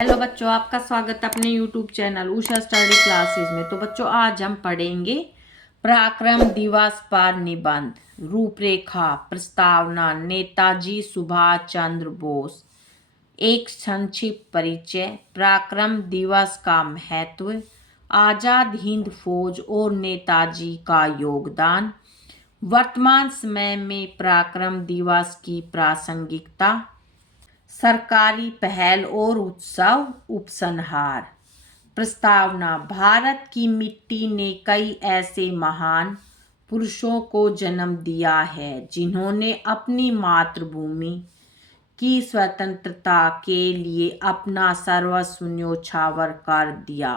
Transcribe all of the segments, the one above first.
Hello बच्चों, आपका स्वागत है अपने YouTube channel Usha study classes में। तो बच्चों, आज हम पढ़ेंगे पराक्रम दिवस पर निबंध। रूपरेखा, प्रस्तावना, नेताजी सुभाष चंद्र बोस। एक संक्षिप्त परिचय। पराक्रम दिवस का महत्व, आजाद हिंद फौज और नेताजी का योगदान, वर्तमान समय में पराक्रम दिवस की प्रासंगिकता, सरकारी पहल और उत्सव उपसंहार। प्रस्तावना। भारत की मिट्टी ने कई ऐसे महान पुरुषों को जन्म दिया है जिन्होंने अपनी मातृभूमि की स्वतंत्रता के लिए अपना सर्वस्व न्योछावर कर दिया।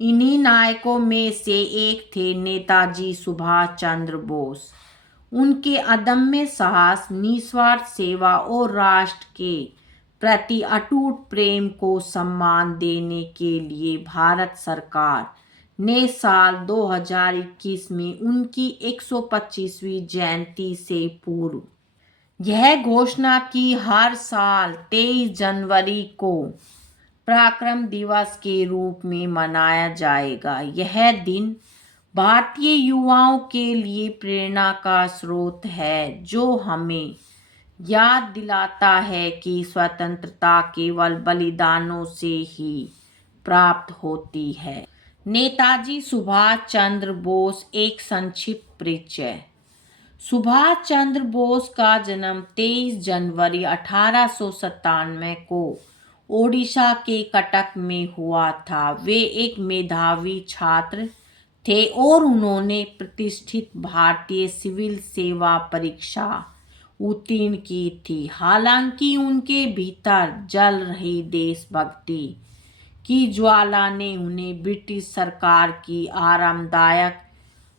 इन्हीं नायकों में से एक थे नेताजी सुभाष चंद्र बोस। उनके अदम्य साहस, निस्वार्थ सेवा और राष्ट्र के प्रति अटूट प्रेम को सम्मान देने के लिए भारत सरकार ने साल 2021 में उनकी 125वीं जयंती से पूर्व यह घोषणा की हर साल 23 जनवरी को पराक्रम दिवस के रूप में मनाया जाएगा। यह दिन भारतीय युवाओं के लिए प्रेरणा का स्रोत है, जो हमें याद दिलाता है कि स्वतंत्रता केवल बलिदानों से ही प्राप्त होती है। नेताजी सुभाष चंद्र बोस। एक संक्षिप्त परिचय। सुभाष चंद्र बोस का जन्म 23 जनवरी 1897 को ओडिशा के कटक में हुआ था। वे एक मेधावी छात्र थे और उन्होंने प्रतिष्ठित भारतीय सिविल सेवा परीक्षा उत्तीर्ण की थी। हालांकि उनके भीतर जल रही देशभक्ति की ज्वाला ने उन्हें ब्रिटिश सरकार की आरामदायक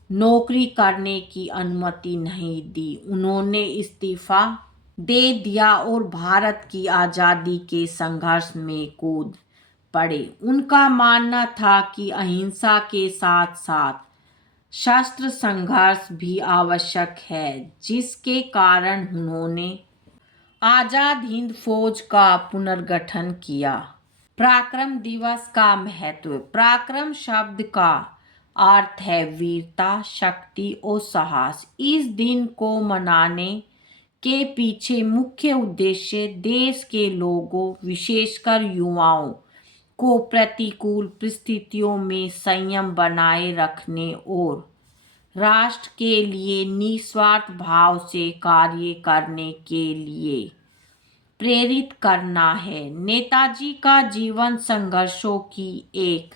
नौकरी करने की अनुमति नहीं दी। उन्होंने इस्तीफा दे दिया और भारत की आज़ादी के संघर्ष में कूद पड़े। उनका मानना था कि अहिंसा के साथ साथ शस्त्र संघर्ष भी आवश्यक है, जिसके कारण उन्होंने आजाद हिंद फौज का पुनर्गठन किया। पराक्रम दिवस का महत्व। पराक्रम शब्द का अर्थ है वीरता, शक्ति और साहस। इस दिन को मनाने के पीछे मुख्य उद्देश्य देश के लोगों, विशेषकर युवाओं को प्रतिकूल परिस्थितियों में संयम बनाए रखने और राष्ट्र के लिए निस्वार्थ भाव से कार्य करने के लिए प्रेरित करना है। नेताजी का जीवन संघर्षों की एक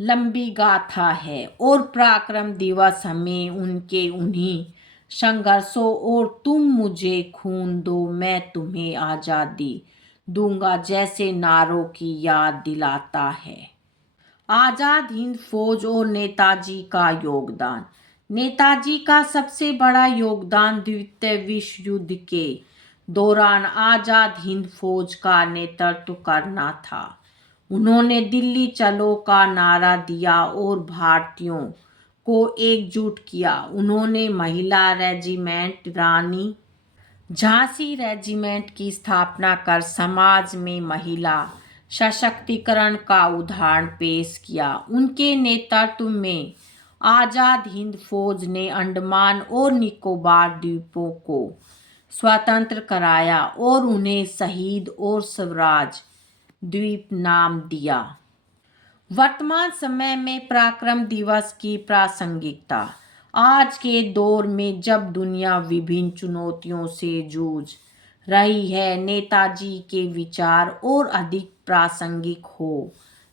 लंबी गाथा है और पराक्रम दिवस हमें उनके उन्हीं संघर्षों और तुम मुझे खून दो मैं तुम्हें आज़ादी दूंगा जैसे नारों की याद दिलाता है। आज़ाद हिंद फौज और नेताजी का योगदान। नेताजी का सबसे बड़ा योगदान द्वितीय विश्व युद्ध के दौरान आज़ाद हिंद फौज का नेतृत्व करना था। उन्होंने दिल्ली चलो का नारा दिया और भारतीयों को एकजुट किया। उन्होंने महिला रेजिमेंट रानी झांसी रेजिमेंट की स्थापना कर समाज में महिला सशक्तिकरण का उदाहरण पेश किया। उनके नेतृत्व में आज़ाद हिंद फौज ने अंडमान और निकोबार द्वीपों को स्वतंत्र कराया और उन्हें शहीद और स्वराज द्वीप नाम दिया। वर्तमान समय में पराक्रम दिवस की प्रासंगिकता। आज के दौर में जब दुनिया विभिन्न चुनौतियों से जूझ रही है, नेताजी के विचार और अधिक प्रासंगिक हो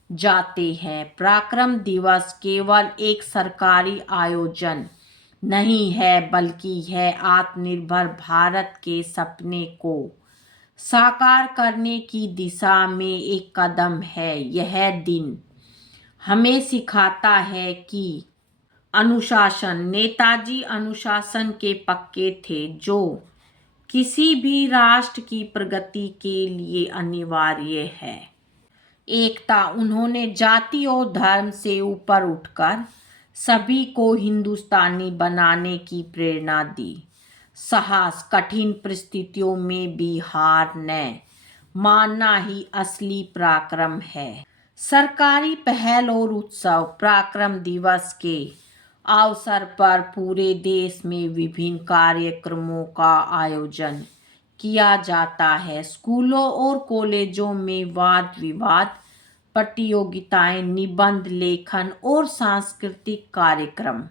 जाते हैं। पराक्रम दिवस केवल एक सरकारी आयोजन नहीं है, बल्कि यह आत्मनिर्भर भारत के सपने को साकार करने की दिशा में एक कदम है। यह दिन हमें सिखाता है कि अनुशासन। नेताजी अनुशासन के पक्के थे, जो किसी भी राष्ट्र की प्रगति के लिए अनिवार्य है। एकता। उन्होंने जाति और धर्म से ऊपर उठकर सभी को हिंदुस्तानी बनाने की प्रेरणा दी। साहस। कठिन परिस्थितियों में भी हार न मानना ही असली पराक्रम है। सरकारी पहल और उत्सव। पराक्रम दिवस के अवसर पर पूरे देश में विभिन्न कार्यक्रमों का आयोजन किया जाता है। स्कूलों और कॉलेजों में वाद विवाद प्रतियोगिताएं, निबंध लेखन और सांस्कृतिक कार्यक्रम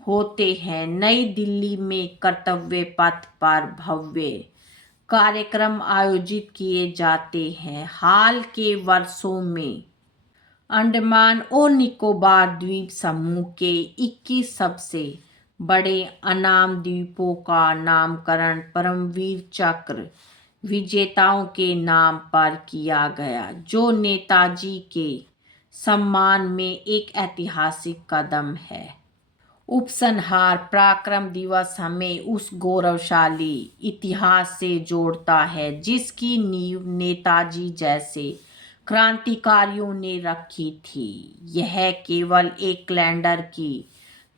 होते हैं। नई दिल्ली में कर्तव्य पथ पर भव्य कार्यक्रम आयोजित किए जाते हैं। हाल के वर्षों में अंडमान और निकोबार द्वीप समूह के 21 सबसे बड़े अनाम द्वीपों का नामकरण परमवीर चक्र विजेताओं के नाम पर किया गया, जो नेताजी के सम्मान में एक ऐतिहासिक कदम है। उपसंहार। पराक्रम दिवस हमें उस गौरवशाली इतिहास से जोड़ता है जिसकी नींव नेताजी जैसे क्रांतिकारियों ने रखी थी। यह केवल एक कैलेंडर की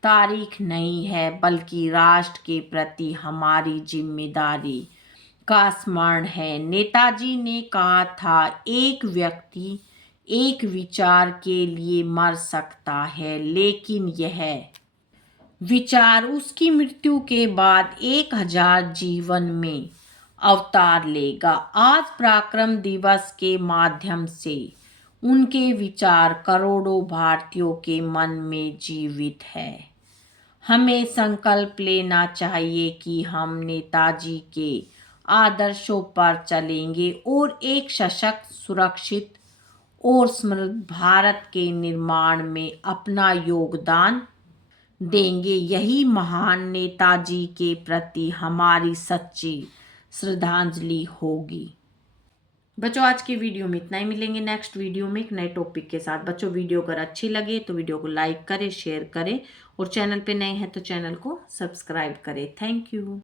तारीख नहीं है, बल्कि राष्ट्र के प्रति हमारी जिम्मेदारी का स्मरण है। नेताजी ने कहा था, एक व्यक्ति एक विचार के लिए मर सकता है, लेकिन यह विचार उसकी मृत्यु के बाद 1000 जीवन में अवतार लेगा। आज पराक्रम दिवस के माध्यम से उनके विचार करोड़ों भारतीयों के मन में जीवित है। हमें संकल्प लेना चाहिए कि हम नेताजी के आदर्शों पर चलेंगे और एक सशक्त, सुरक्षित और समृद्ध भारत के निर्माण में अपना योगदान देंगे। यही महान नेताजी के प्रति हमारी सच्ची श्रद्धांजलि होगी। बच्चों, आज की वीडियो में इतना ही। मिलेंगे नेक्स्ट वीडियो में एक नए टॉपिक के साथ। बच्चों, वीडियो अगर अच्छी लगे तो वीडियो को लाइक करें, शेयर करें और चैनल पे नए हैं तो चैनल को सब्सक्राइब करें। Thank you.